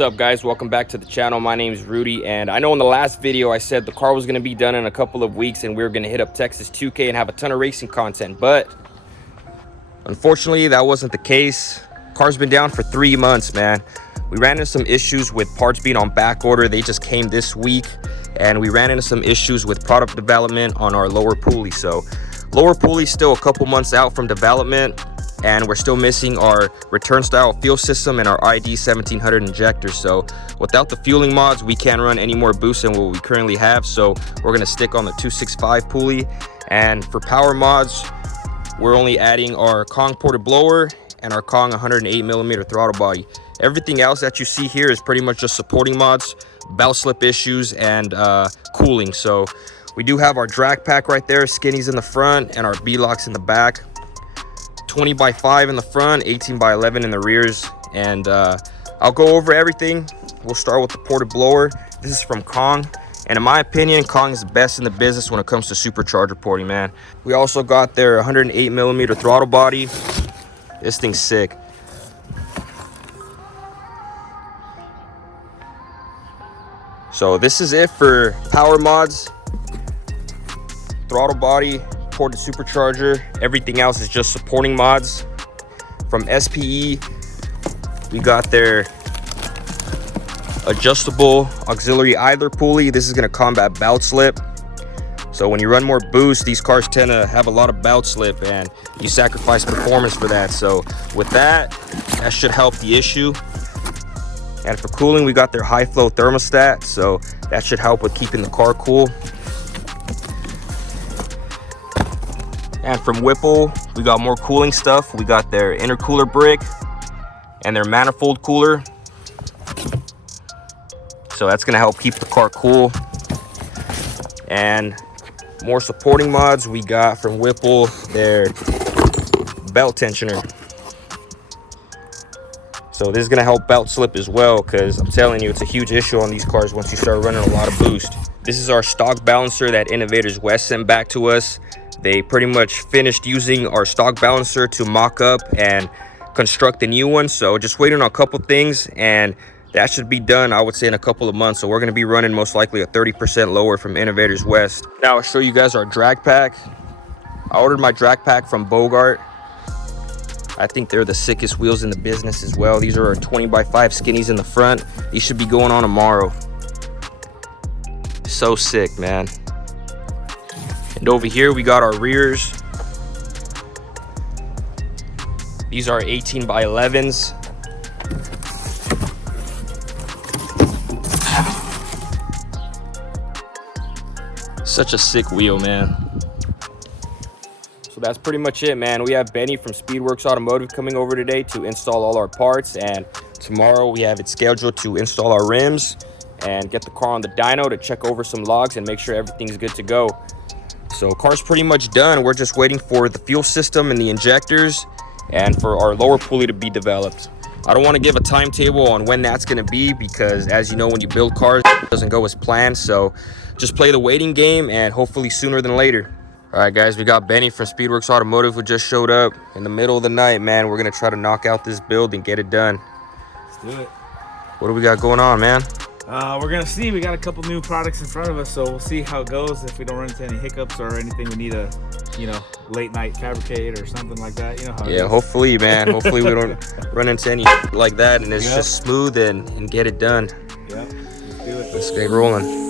What's up, guys? Welcome back to the channel. My name is Rudy, and I know in the last video I said the car was going to be done in a couple of weeks and we were going to hit up Texas 2K and have a ton of racing content, but unfortunately that wasn't the case. Car's been down for 3 months, man. We ran into some issues with parts being on back order. They just came this week, and we ran into some issues with product development on our lower pulley. So lower pulley still a couple months out from development, and we're still missing our return style fuel system and our ID 1700 injectors. So without the fueling mods, we can't run any more boosts than what we currently have. So we're gonna stick on the 265 pulley. And for power mods, we're only adding our Kong ported blower and our Kong 108mm throttle body. Everything else that you see here is pretty much just supporting mods, belt slip issues, and cooling. So we do have our drag pack right there, skinnies in the front, and our B-locks in the back. 20x5 in the front, 18x11 in the rears, and I'll go over everything. We'll start with the ported blower. This is from Kong, and in my opinion, Kong is the best in the business when it comes to supercharger porting, man. We also got their 108mm throttle body. This thing's sick. So this is it for power mods, throttle body, ported supercharger. Everything else is just supporting mods. From SPE, we got their adjustable auxiliary idler pulley. This is going to combat belt slip. So when you run more boost, these cars tend to have a lot of belt slip, and you sacrifice performance for that. So with that should help the issue. And for cooling, we got their high flow thermostat, so that should help with keeping the car cool. And from Whipple, we got more cooling stuff. We got their intercooler brick and their manifold cooler. So that's gonna help keep the car cool. And more supporting mods, we got from Whipple their belt tensioner. So this is gonna help belt slip as well, because I'm telling you, it's a huge issue on these cars once you start running a lot of boost. This is our stock balancer that Innovators West sent back to us. They pretty much finished using our stock balancer to mock up and construct a new one. So just waiting on a couple things, and that should be done, I would say, in a couple of months. So we're gonna be running most likely a 30% lower from Innovators West. Now I'll show you guys our drag pack. I ordered my drag pack from Bogart. I think they're the sickest wheels in the business as well. These are our 20x5 skinnies in the front. These should be going on tomorrow. So sick, man. And over here we got our rears. These are 18x11s. Such a sick wheel, man. So that's pretty much it, man. We have Benny from Speedworx Automotive coming over today to install all our parts, and tomorrow we have it scheduled to install our rims and get the car on the dyno to check over some logs and make sure everything's good to go. So car's pretty much done. We're just waiting for the fuel system and the injectors and for our lower pulley to be developed. I don't want to give a timetable on when that's going to be, because as you know, when you build cars, it doesn't go as planned. So just play the waiting game, and hopefully sooner than later. All right, guys, we got Benny from Speedworx Automotive who just showed up in the middle of the night, man. We're going to try to knock out this build and get it done. Let's do it. What do we got going on, man? We're gonna see. We got a couple new products in front of us, so we'll see how it goes. If we don't run into any hiccups or anything, we need a, late night fabricate or something like that. You know how it Yeah, is. hopefully, man. Hopefully we don't run into any like that, and it's just smooth and get it done. Yeah, let's do it. Let's get rolling.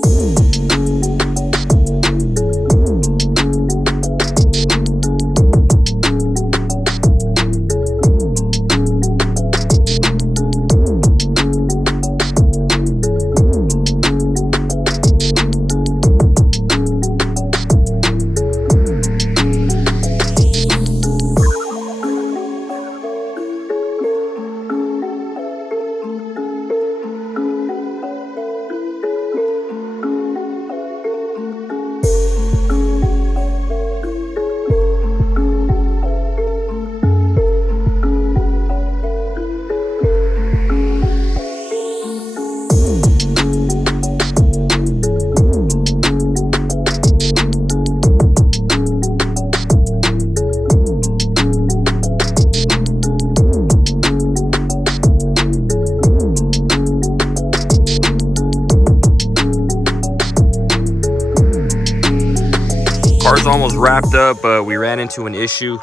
Car's almost wrapped up, but we ran into an issue.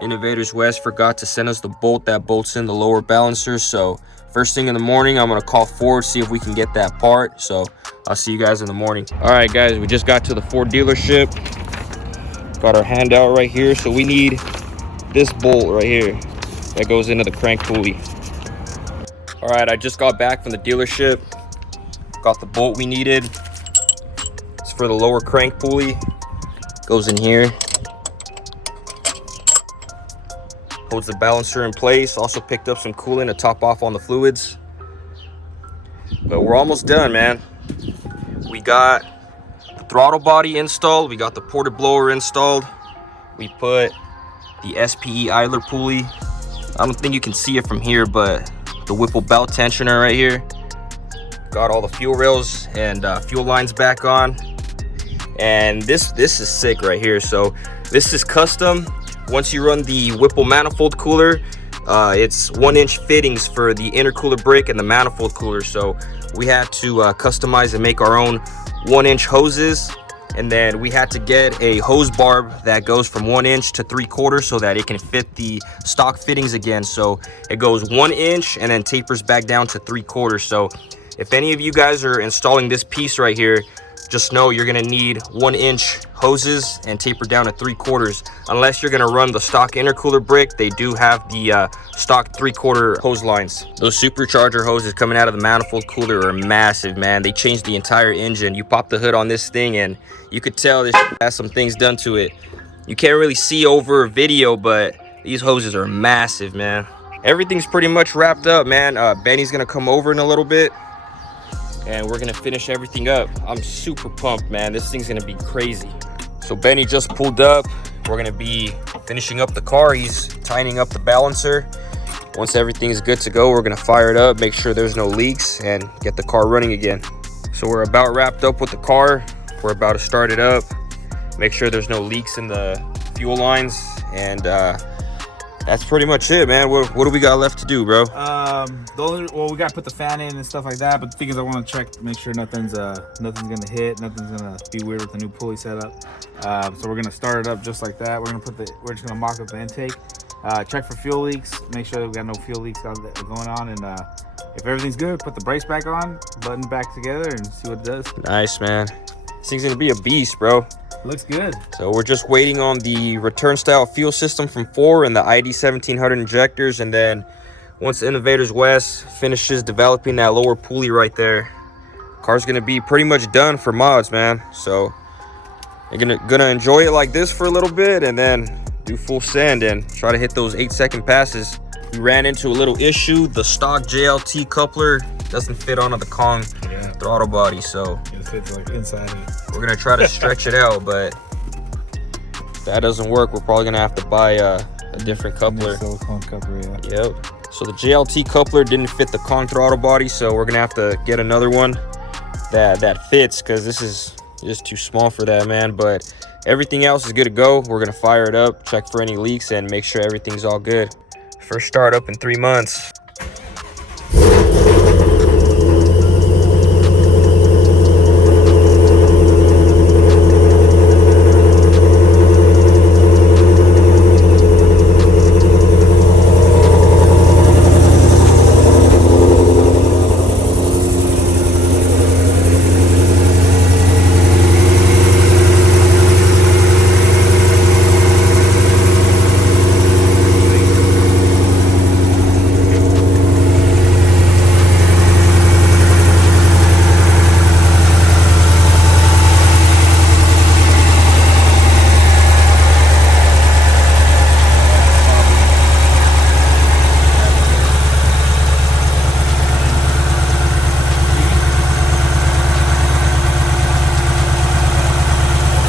Innovators West forgot to send us the bolt that bolts in the lower balancer. So first thing in the morning, I'm gonna call Ford, see if we can get that part. So I'll see you guys in the morning. All right, guys, we just got to the Ford dealership. Got our handout right here. So we need this bolt right here that goes into the crank pulley. All right, I just got back from the dealership. Got the bolt we needed. It's for the lower crank pulley. Goes in here. Holds the balancer in place. Also picked up some coolant to top off on the fluids. But we're almost done, man. We got the throttle body installed. We got the ported blower installed. We put the SPE idler pulley. I don't think you can see it from here, but the Whipple belt tensioner right here. Got all the fuel rails and fuel lines back on. And this is sick right here. So this is custom. Once you run the Whipple manifold cooler, it's 1-inch fittings for the intercooler brick and the manifold cooler. So we had to customize and make our own 1-inch hoses. And then we had to get a hose barb that goes from 1 inch to 3/4 so that it can fit the stock fittings again. So it goes 1 inch and then tapers back down to 3/4. So if any of you guys are installing this piece right here, just know you're gonna need 1-inch hoses and taper down to 3/4. Unless you're gonna run the stock intercooler brick, they do have the stock 3/4 hose lines. Those supercharger hoses coming out of the manifold cooler are massive, man. They changed the entire engine. You pop the hood on this thing and you could tell this has some things done to it. You can't really see over video, but these hoses are massive, man. Everything's pretty much wrapped up, man. Benny's gonna come over in a little bit and we're gonna finish everything up. I'm super pumped, man. This thing's gonna be crazy. So Benny just pulled up. We're gonna be finishing up the car. He's tightening up the balancer. Once everything is good to go, we're gonna fire it up, make sure there's no leaks, and get the car running again. So we're about wrapped up with the car. We're about to start it up, make sure there's no leaks in the fuel lines, and that's pretty much it, man. What do we got left to do, bro? Well, we gotta put the fan in and stuff like that. But the thing is, I want to check, make sure nothing's gonna hit, nothing's gonna be weird with the new pulley setup. So we're gonna start it up just like that. We're just gonna mock up the intake, check for fuel leaks, make sure that we got no fuel leaks going on, and if everything's good, put the brakes back on, button back together, and see what it does. Nice, man. This thing's gonna be a beast, bro. Looks good. So we're just waiting on the return style fuel system from Ford and the ID 1700 injectors, and then once Innovators West finishes developing that lower pulley right there, car's gonna be pretty much done for mods, man. So you're gonna enjoy it like this for a little bit and then do full send and try to hit those 8-second passes. We ran into a little issue. The stock JLT coupler doesn't fit onto the Kong throttle body, so it fits like inside it. We're gonna try to stretch it out, but if that doesn't work, we're probably gonna have to buy a different coupler. Silicone coupler, yeah. Yep. So the JLT coupler didn't fit the Kong throttle body, so we're gonna have to get another one that fits, because this is just too small for that, man. But everything else is good to go. We're gonna fire it up, check for any leaks, and make sure everything's all good. First start up in 3 months.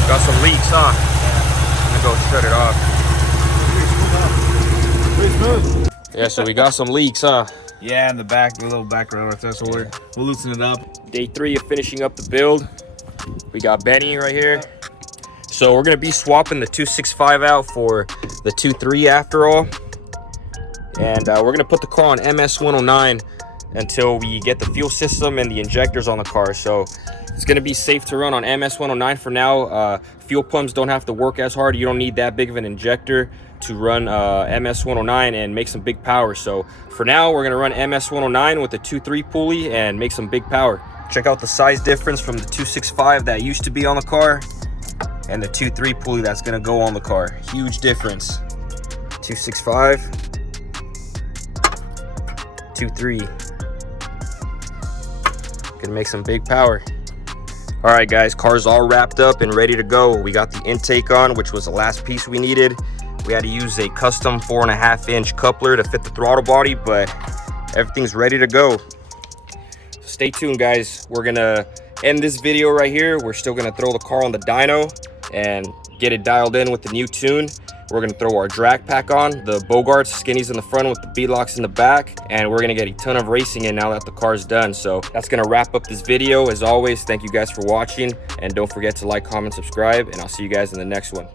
Got some leaks, huh? I'm gonna go shut it off. Pretty smooth. Yeah, so we got some leaks, huh? Yeah, in the back, the little back rail right there. So we'll loosen it up. Day 3 of finishing up the build. We got Benny right here. So we're gonna be swapping the 265 out for the 23 after all. And we're gonna put the car on MS 109 until we get the fuel system and the injectors on the car. So it's going to be safe to run on MS109 for now. Fuel pumps don't have to work as hard. You don't need that big of an injector to run MS109 and make some big power. So for now, we're going to run MS109 with the 2.3 pulley and make some big power. Check out the size difference from the 2.65 that used to be on the car and the 2.3 pulley that's going to go on the car. Huge difference. 2.65, 2.3. Gonna make some big power. All right, guys, car's all wrapped up and ready to go. We got the intake on, which was the last piece we needed. We had to use a custom 4.5-inch coupler to fit the throttle body, but everything's ready to go. Stay tuned, guys. We're gonna end this video right here. We're still gonna throw the car on the dyno and get it dialed in with the new tune. We're gonna throw our drag pack on, the Bogarts skinnies in the front with the beadlocks in the back, and we're gonna get a ton of racing in now that the car's done. So that's gonna wrap up this video. As always, thank you guys for watching, and don't forget to like, comment, subscribe, and I'll see you guys in the next one.